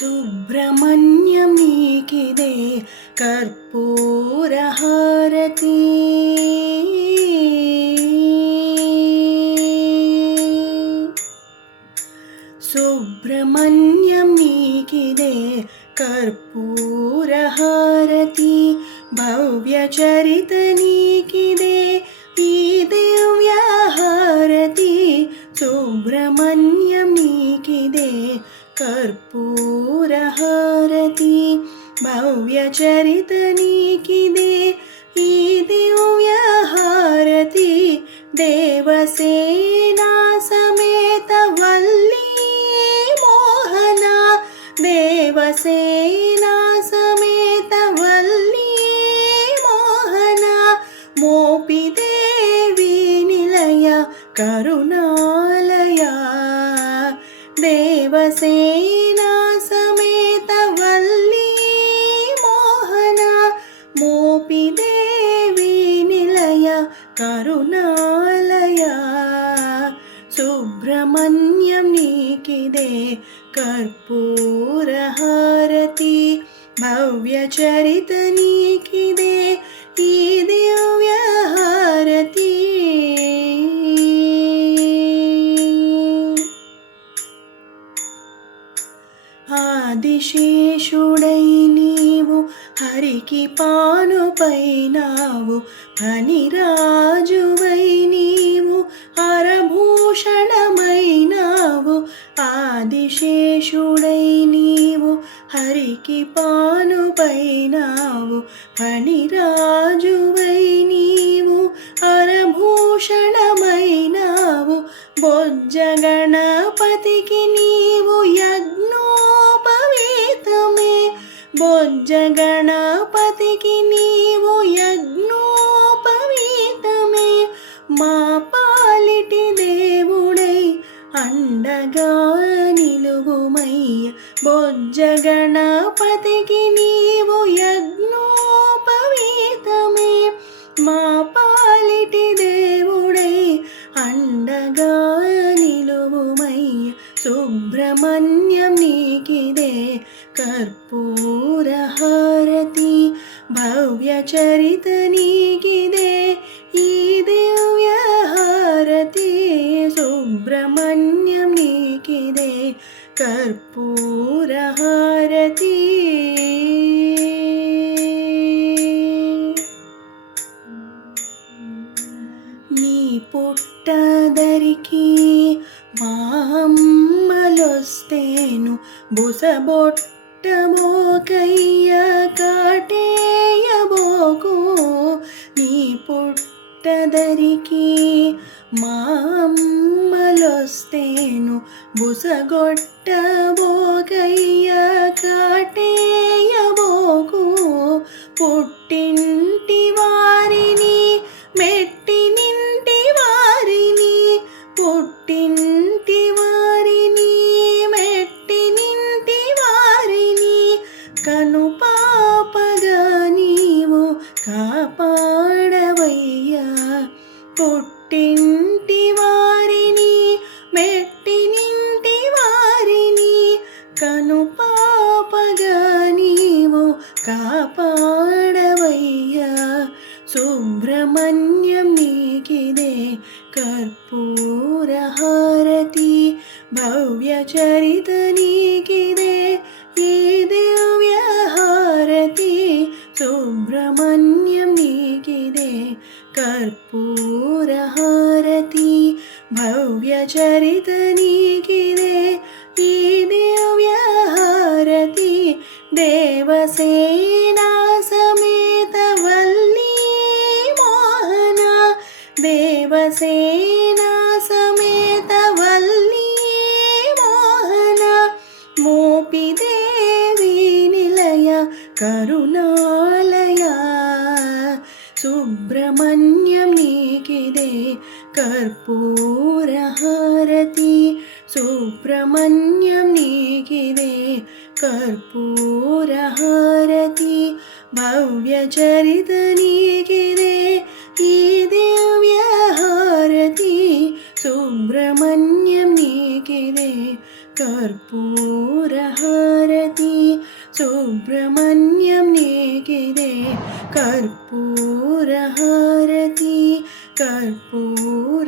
సుబ్రహ్మణ్యం నీకిదే కర్పూరహారతి. సుబ్రహ్మణ్యం నీకిదే కర్పూరహారతి భవ్యచరిత నీకిదే కర్పూరహారతి భవ్యచరితనీకిదే ఈ దివ్యహారతి దేవసేనా సమేత వల్లీ మోహన దేవసేనా సమేత వల్లీ మోహన మోపి దేవి నిలయ కరుణ कर्पूरहारति हारति दिव्यहारति। कि హరికి పానుపైనావు రాజువై నీవు హరభూషణమైనావు ఆదిశేషుడై నీవు హరికి పానుపైనావు రాజువై నీవు హరభూషణమైనావు బొజ్జగణపతికి నీవు యజ్ఞోపవీతమే బొజ్జ బొజ్జ గణపతికి నీవు యజ్ఞోపవీతమే మా పాలిటి దేవుడై అండగా నిలువుమయ్య సుబ్రహ్మణ్యం నీకిదే కర్పూరహారతి భవ్యచరిత నీకిదే కర్పూరహారతి నీ పుట్టదరికి మా అమ్మలొస్తేను బుసబొట్టబోకయ్య కాటేయబోకు నీ పుట్టదరికి మా అమ్మలొస్తేను బుసగొట్టబోకయ్య కాటేయబోకు పుట్టు भव्यचरितनिकिदे ये दिव्यहारति सुब्रह्मण्यं निकिदे कर्पूरहारति भव्यचरितनिकिदे ये दिव्यहारति देवसे തൊപ്പിദേവി നിലയ കരുണാലയ. സുബ്രഹ്മണ്യമേകിതേ കർപ്പൂരഹാരതി. സുബ്രഹ്മണ്യം നീകിതേ കർപ്പൂരഹാരതി. ഭവ്യചരിത कर्पूरहारति सुब्रह्मण्यं नेगिरे कर्पूरहारति कर्पूरभारति